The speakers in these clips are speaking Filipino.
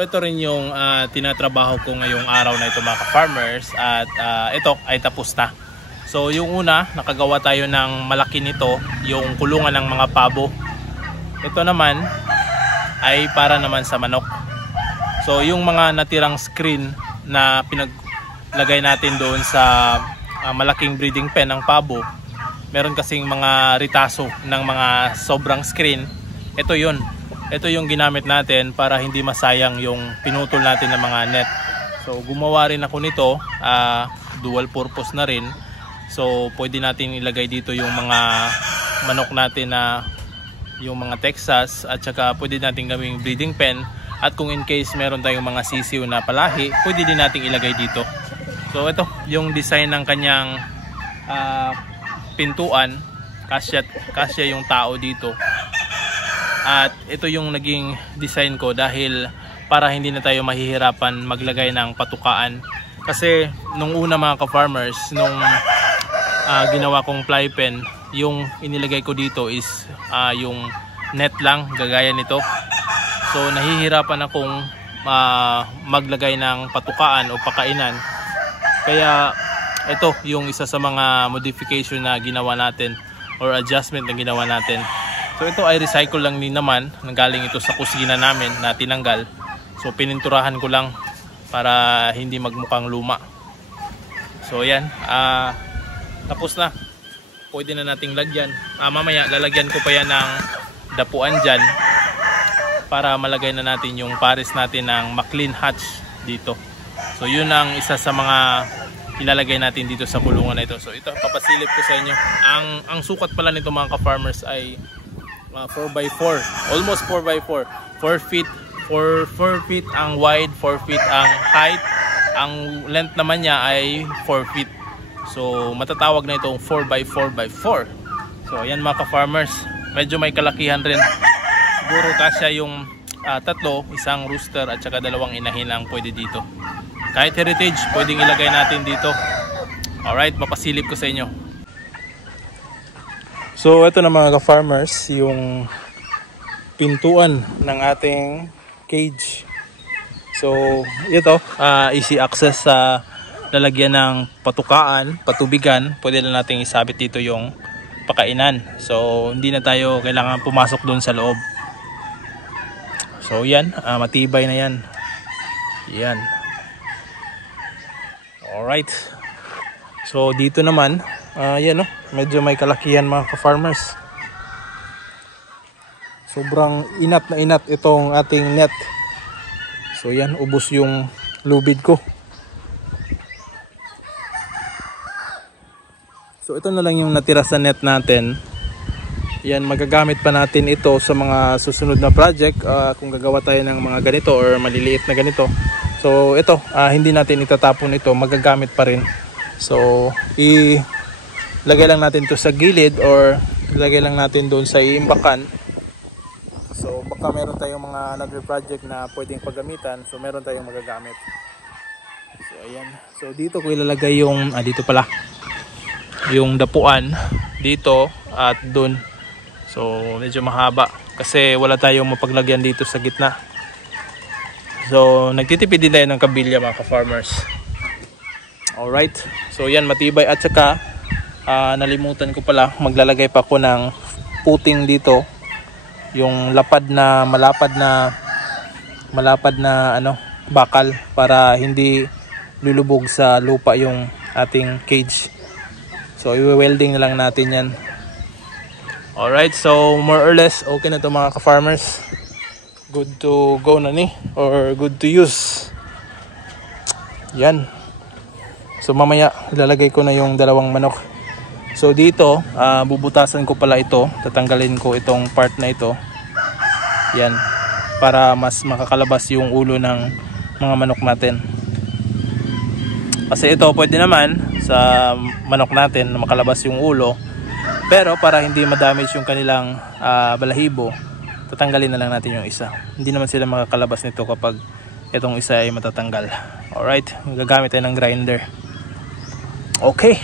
So ito rin yung tinatrabaho ko ngayong araw na ito mga ka-farmers, at ito ay tapos na. So yung una, nakagawa tayo ng malaki nito, yung kulungan ng mga pabo. Ito naman ay para naman sa manok. So yung mga natirang screen na pinaglagay natin doon sa malaking breeding pen ng pabo, meron kasing mga ritaso ng mga sobrang screen. Ito yun. Ito yung ginamit natin para hindi masayang yung pinutol natin ng mga net. So gumawa rin ako nito, dual purpose na rin. So pwede natin ilagay dito yung mga manok natin na yung mga Texas, at saka pwede natin gawing breeding pen. At kung in case meron tayong mga sisiw na palahi, pwede din natin ilagay dito. So ito yung design ng kanyang pintuan. Kasya yung tao dito. At ito yung naging design ko dahil para hindi na tayo mahihirapan maglagay ng patukaan. Kasi nung una mga ka-farmers, nung ginawa kong fly pen, yung inilagay ko dito is yung net lang, gagaya nito. So nahihirapan akong maglagay ng patukaan o pakainan. Kaya ito yung isa sa mga modification na ginawa natin or adjustment na ginawa natin. So ito ay recycle lang din naman, nanggaling ito sa kusina namin na tinanggal. So pininturahan ko lang para hindi magmukhang luma. So yan, tapos na. Pwede na nating lagyan. Mamaya lalagyan ko pa yan ng dapuan dyan para malagay na natin yung pares natin ng McLean hatch dito. So yun ang isa sa mga ilalagay natin dito sa kulungan na ito. So ito, papasilip ko sa inyo. Ang sukat pala nito mga ka-farmers ay 4x4, almost 4x4, 4 feet, 4 feet ang wide, 4 feet ang height. Ang length naman niya ay 4 feet. So matatawag na itong 4x4x4. So ayan mga ka-farmers, medyo may kalakihan rin. Siguro kasya yung tatlo, isang rooster at saka dalawang inahin ang pwede dito. Kahit heritage, pwedeng ilagay natin dito. Alright, mapasilip ko sa inyo. So ito na mga ka-farmers, yung pintuan ng ating cage. So ito, easy access sa lalagyan ng patukaan, patubigan. Pwede na nating isabit dito yung pakainan. So hindi na tayo kailangan pumasok dun sa loob. So yan, matibay na yan. Yan. Alright. So dito naman, yan medyo may kalakihan mga ka-farmers. Sobrang inat na inat itong ating net. So yan, ubos yung lubid ko. So ito na lang yung natira sa net natin. Yan, magagamit pa natin ito sa mga susunod na project kung gagawa tayo ng mga ganito or maliliit na ganito. So ito, hindi natin itatapon ito, magagamit pa rin. So ilagay lang natin to sa gilid or ilagay lang natin doon sa iimbakan. So baka meron tayong mga another project na pwedeng paggamitan, so meron tayong magagamit. So ayan, so dito ko ilalagay yung dito pala yung dapuan dito at doon. So medyo mahaba kasi wala tayong mapaglagyan dito sa gitna. So nagtitipid din tayo ng kabilya mga ka-farmers. Alright, so yan, matibay. At saka nalimutan ko pala, maglalagay pa ako ng puting dito, yung lapad na malapad na bakal para hindi lulubog sa lupa yung ating cage. So i-welding na lang natin yan. Alright, so more or less okay na to mga ka-farmers. Good to go na ni, or good to use. Yan. So mamaya ilalagay ko na yung dalawang manok. So dito, bubutasan ko pala ito. Tatanggalin ko itong part na ito. Yan. Para mas makakalabas yung ulo ng mga manok natin. Kasi ito pwede naman sa manok natin na makalabas yung ulo. Pero para hindi ma-damage yung kanilang balahibo, tatanggalin na lang natin yung isa. Hindi naman sila makakalabas nito kapag itong isa ay matatanggal. Alright, gagamit tayo ng grinder. Okay.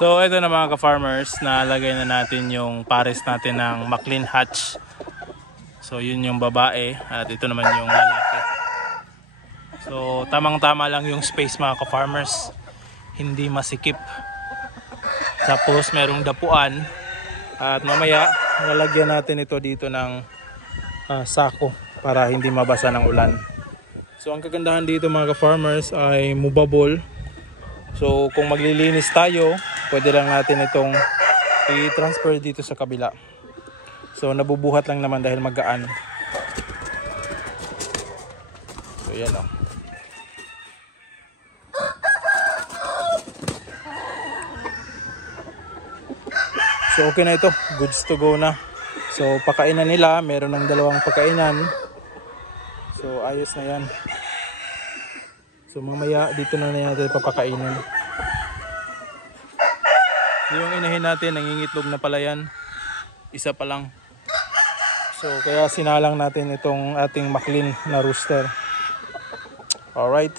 So ito na mga ka-farmers, nalagay na natin yung pares natin ng Maclean hatch. So yun yung babae at ito naman yung lalaki. So tamang-tama lang yung space mga ka-farmers, hindi masikip. Tapos merong dapuan at mamaya lalagyan natin ito dito ng sako para hindi mabasa ng ulan. So ang kagandahan dito mga ka-farmers ay movable. So kung maglilinis tayo, pwede lang natin itong i-transfer dito sa kabila. So nabubuhat lang naman dahil magaan. So yan o. So okay na ito, goods to go na. So pakainan nila, meron ng 2 pakainan. So ayos na yan. So mamaya dito na natin papakainin. Yung inahin natin, nangingitlog na pala yan. Isa pa lang. So kaya sinalang natin itong ating Maclean na rooster. Alright.